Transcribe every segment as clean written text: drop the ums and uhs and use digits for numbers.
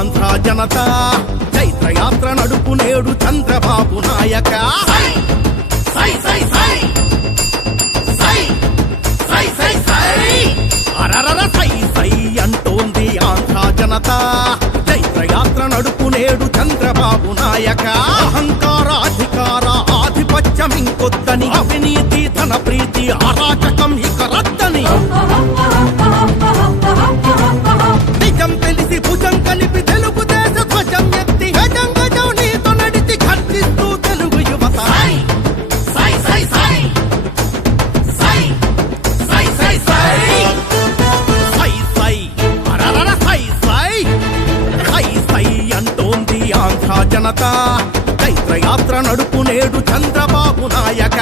ఆంధ్ర జనత చైత్రయాత్ర నడుపు నేడు చంద్రబాబు నాయక అరరర సై సై అంటోంది ఆంధ్ర జనత చైత్రయాత్ర నడుపు నేడు చంద్రబాబు నాయక అహంకార అధికార ఆధిపత్యం ఇంకొద్దని అవినీతి ధన ప్రీతి అరాచకం ఇక రద్దని నిజం తెలిసి భుజం కలిపి తెలుగుదేశ ధ్వజం ఎత్తి గజం గజం నీతో నడిచి ఖర్చిస్తూ తెలుగు యువత అంటోంది ఆంధ్ర జనత చైత్రయాత్ర నడుపు నేడు చంద్రబాబు నాయక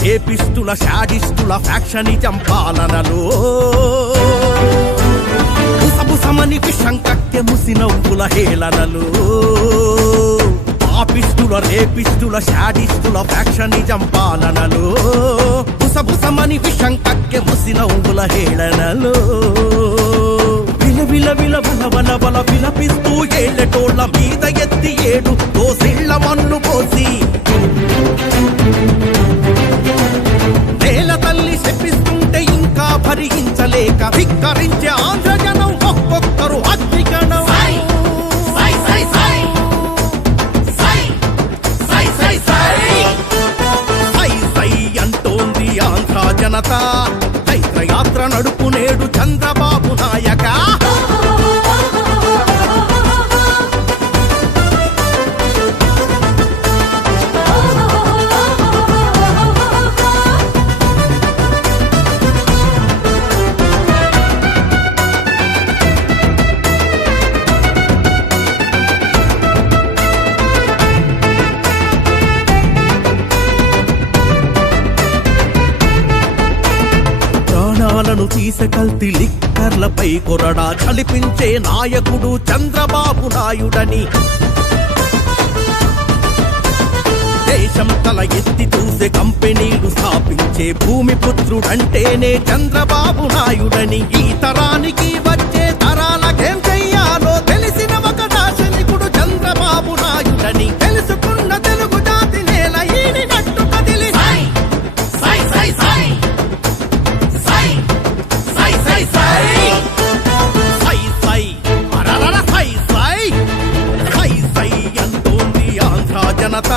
రేపిస్టుల షాడిస్టుల ఫ్యాక్షనిజం పాలనలో బుసబుసమని విషం కక్కె ముసినవ్వుల హేళనలు పాపిస్టుల రేపిస్టుల షాడిస్టుల ఫ్యాక్షనిజం పాలనలు బుసబుసమని విషం కక్కె ముసినవ్వుల హేళనలు విల విల బల బల బల విలపిస్తూ ఏళ్ళటోళ్ళ మీద ఎత్తి ఏడు దోసిళ్ల మన్ను పోసి నేల తల్లి శపిస్తుంటే ఇంకా భరించలేక ధిక్కరించే ఆంధ్ర జనం ఒక్కొక్కరు అగ్నిగణం సై సై అంటోంది ఆంధ్ర జనత చైత్రయాత్ర నడుపు నేడు చంద్రబాబు నాయక తీసే కల్తీ లిక్కర్లపై కొరడా చలిపించే నాయకుడు చంద్రబాబు నాయుడని దేశం తల ఎత్తి చూసే కంపెనీలు స్థాపించే భూమి పుత్రుడంటేనే చంద్రబాబు నాయుడని ఈ తరానికి వచ్చే తరాలకేం చెయ్యాలో తెలిసిన ఒక దార్శనికుడు చంద్రబాబు నాయుడని తెలుసుకున్న తెలుగు జాతి నేల ఈడినట్టు కదిలి అంటోంది ఆంధ్ర జనత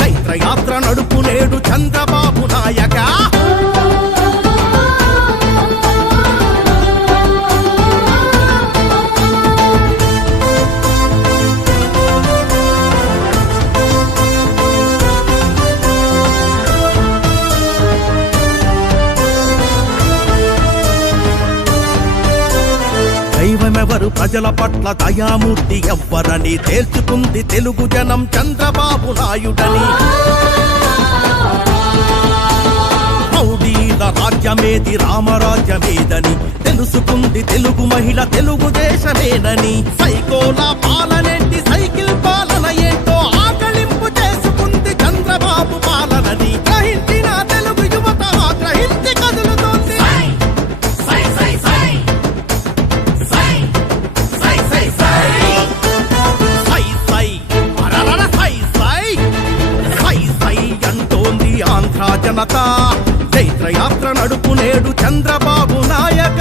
చైత్రయాత్ర నడుపు నేడు చంద్రబాబు నాయక దైవమెవరు ప్రజల పట్ల దయామూర్తి ఎవ్వరని తేల్చుకుంది తెలుగు జనం చంద్రబాబు నాయుడని రౌడీల రాజ్యమేది రామరాజ్యమేదని తెలుసుకుంది తెలుగు మహిళ తెలుగుదేశమేనని సైకోల పాలనేంటి సైకిల్ పాలన ఏంటో ఆకలింపు చేసుకుంది చంద్రబాబు పాలనని గ్రహించిన తెలుగు యువత గ్రహించి కదులుతోంది ఆంధ్ర జనత చైత్రయాత్ర నడుపు నేడు చంద్రబాబు నాయక